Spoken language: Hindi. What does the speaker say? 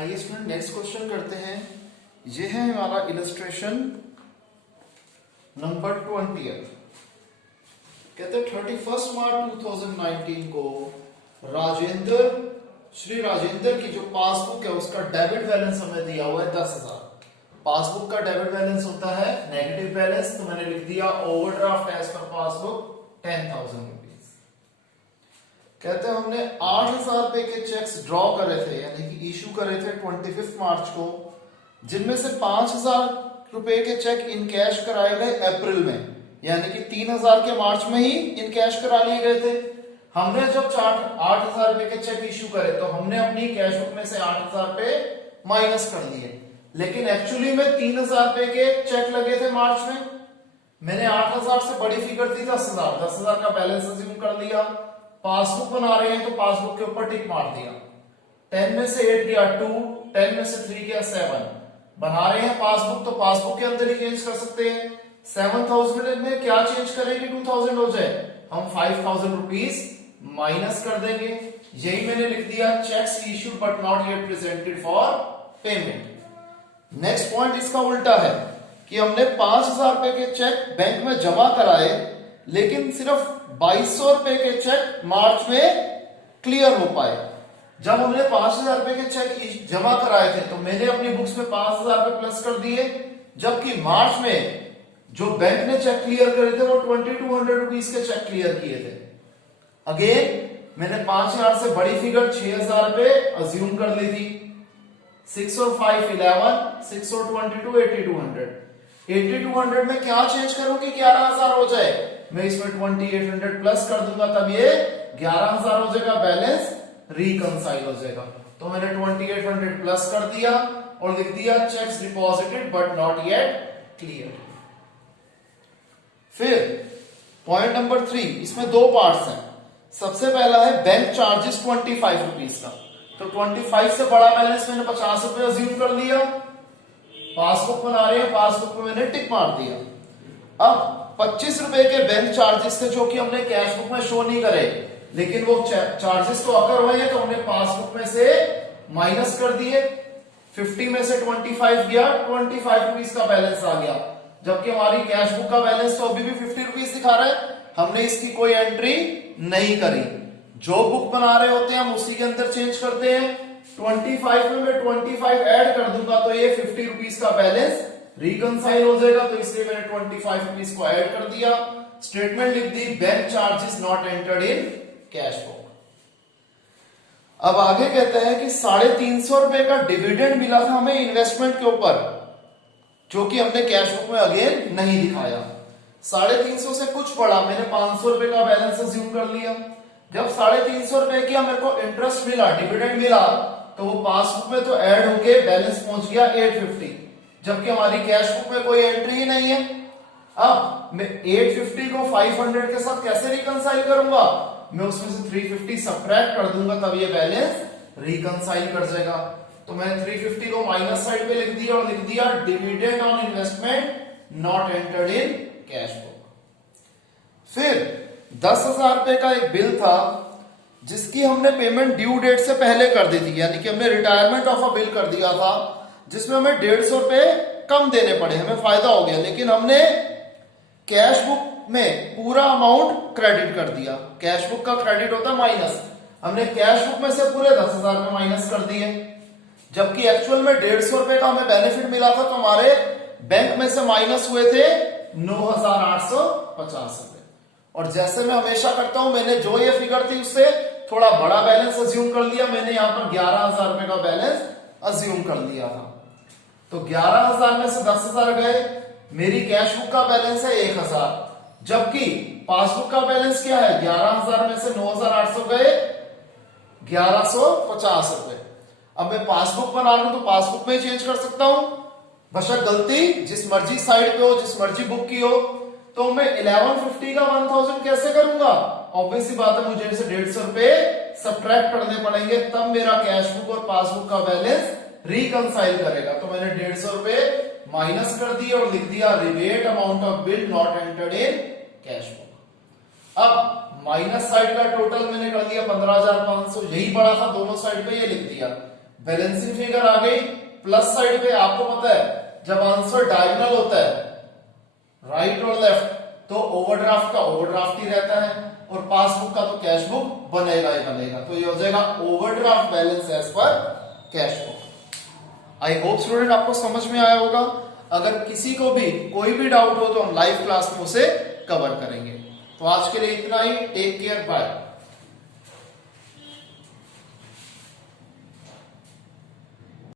आइए स्टूडेंट नेक्स्ट क्वेश्चन करते हैं। ये है हमारा इलस्ट्रेशन नंबर 20। कहते हैं 31 मार्च 2019 को श्री राजेंद्र की जो पासबुक है उसका डेबिट बैलेंस हमें दिया हुआ है 10,000। पासबुक का डेबिट बैलेंस होता है नेगेटिव बैलेंस, तो मैंने लिख दिया overdraft as per passbook 10,000 rupees. कहते हैं हमने 8,000 रुपए के चेक्स ड्रॉ करे थे, यानी कि इशू करे थे 25 मार्च को, जिनमें से 5,000 रुपए के चेक इन कैश कराए गए अप्रैल में, यानी कि 3,000 के मार्च में ही इन कैश करा लिए गए थे। हमने जब 8,000 रुपए के चेक इशू करे तो हमने अपनी कैश बुक में से 8,000 रुपए माइनस कर दिए, लेकिन एक्चुअली में 3,000 रुपए के चेक लगे थे मार्च में। मैंने 8,000 से बड़ी फिगर थी 10,000 का बैलेंस अज्यूम कर लिया। पासबुक बना रहे हैं तो पासबुक के ऊपर टिक मार दिया। 10 में से 8 गया 2, 10 में से 3 गया 7। बना रहे हैं पासबुक तो पासबुक के अंदर ही चेंज कर सकते हैं। 7,000 में क्या चेंज करेंगे 2,000 हो जाए, हम 5,000 रुपीज माइनस कर देंगे। यही मैंने लिख दिया checks issued but not yet presented for payment. Next point इसका उल्टा है कि हमने 5,000 रुपए के चेक बैंक में जमा कराए, लेकिन सिर्फ 2,200 रुपए के चेक मार्च में क्लियर हो पाए। जब हमने 5,000 रुपए के चेक जमा कराए थे तो मैंने अपनी बुक्स में 5,000 रुपए प्लस कर दिए, जबकि मार्च में जो बैंक ने चेक क्लियर करे थे वो 2,200 रुपीज के चेक क्लियर किए थे। अगेन मैंने 5,000 से बड़ी फिगर 6,000 रुपए अज्यूम कर ली थी। 6 और 5 11, 6 और 22 8,200। 8,200 में क्या चेंज करूं कि 11,000 हो जाए, मैं इसमें 2,800 प्लस कर दूंगा, तब ये 11,000 हो जाएगा, बैलेंस रिकंसाइल हो जाएगा। तो मैंने 2,800 प्लस कर दिया और लिख दिया checks deposited but not yet clear. फिर पॉइंट नंबर 3, इसमें 2 पार्ट्स हैं। सबसे पहला है बैंक चार्जेस 25 रुपीज का, तो 25 से बड़ा बैलेंस मैंने 50 रुपए अज्यूम कर लिया। पासबुक बना रहे हैं, पासबुक में मैंने टिक मार दिया। अब 25 रुपए के बैंक चार्जेस थे जो कि हमने कैश बुक में शो नहीं करे, लेकिन वो चार्जेस तो अकर हुए हैं तो हमने पासबुक में से माइनस कर दिए। 50 में से 25 गया, 25 रुपीज का बैलेंस आ गया, जबकि हमारी कैश बुक का बैलेंस तो अभी भी 50 रुपीज दिखा रहा है। हमने इसकी कोई एंट्री नहीं करी। जो बुक बना रहे होते हैं हम उसी के अंदर चेंज करते हैं। 25 में मैं 25 ऐड कर दूंगा तो ये 50 रुपीज का बैलेंस रिकंसाइल हो जाएगा, तो इसलिए मैंने 25 रुपीज को ऐड कर दिया। स्टेटमेंट लिख दी bank charges not entered in cash book. अब आगे कहते हैं कि 350 रुपए का डिविडेंड मिला था हमें इन्वेस्टमेंट के ऊपर, जो कि हमने कैश बुक में अगेन नहीं दिखाया। 350 से कुछ पड़ा, मैंने 500 रुपए का बैलेंस अज्यूम कर लिया। जब 350 रुपए की मेरे को इंटरेस्ट मिला, डिविडेंड मिला, तो वो पासबुक में तो ऐड होके बैलेंस पहुंच गया 850, जबकि हमारी कैश बुक में कोई एंट्री ही नहीं है। अब मैं 850 को 500 के साथ कैसे रिकंसाइल करूंगा, मैं उसमें से 350 सब्ट्रैक्ट कर दूंगा, तब ये बैलेंस रिकंसाइल कर जाएगा। तो मैंने 350 को माइनस साइड पे लिख दिया और लिख दिया dividend on investment not entered in cash book. फिर 10,000 रुपए का एक बिल था जिसकी हमने पेमेंट ड्यू डेट से पहले कर दी थी, यानी कि हमने रिटायरमेंट ऑफ अ बिल कर दिया था, जिसमें हमें 150 रुपए कम देने पड़े, हमें फायदा हो गया, लेकिन हमने कैश बुक में पूरा अमाउंट क्रेडिट कर दिया। कैश बुक का क्रेडिट होता है माइनस, हमने कैश बुक में से पूरे 10,000 रुपए माइनस कर दिए, जबकि एक्चुअल में 150 रुपए का हमें बेनिफिट मिला था, तो हमारे बैंक में से माइनस हुए थे 9,850 रुपए। और जैसे मैं हमेशा करता हूं, मैंने जो ये फिगर थी उससे थोड़ा बड़ा बैलेंस अज्यूम कर लिया। मैंने यहां पर 11,000 रुपए का बैलेंस अज्यूम कर लिया था, तो 11,000 में से 10,000 गए, मेरी कैश बुक का बैलेंस है 1,000, जबकि पासबुक का बैलेंस क्या है 11,000 में से 9,800 गए 1,150 रुपए। अब मैं पासबुक बना रहा हूं तो पासबुक में चेंज कर सकता हूं, बशर्ते गलती जिस मर्जी साइड पे हो, जिस मर्जी बुक की हो। तो मैं 1150 का 1000 कैसे करूंगा, ऑब्वियस सी बात है, मुझे इसे 150 रुपए सब्ट्रैक्ट करने पड़ेंगे, तब मेरा कैश बुक और पासबुक का बैलेंस रिकंसाइल करेगा। तो मैंने 150 रुपए माइनस कर दिया और लिख दिया rebate amount of bill not entered in cash book. अब माइनस साइड का टोटल मैंने कर दिया 15,500, यही पड़ा था दोनों साइड पे, ये लिख दिया बैलेंसिंग फिगर आ गई। प्लस साइड पे आपको पता है जब आंसर डायगोनल होता है राइट और लेफ्ट तो ओवरड्राफ्ट का ओवरड्राफ्ट ही रहता है और पासबुक का तो कैश बुक बनेगा ही बनेगा। तो ये हो जाएगा overdraft balance as per cash book. I hope student आपको समझ में आया होगा। अगर किसी को भी कोई भी डाउट हो तो हम लाइव क्लास में उसे कवर करेंगे। तो आज के लिए इतना ही। Take care, bye.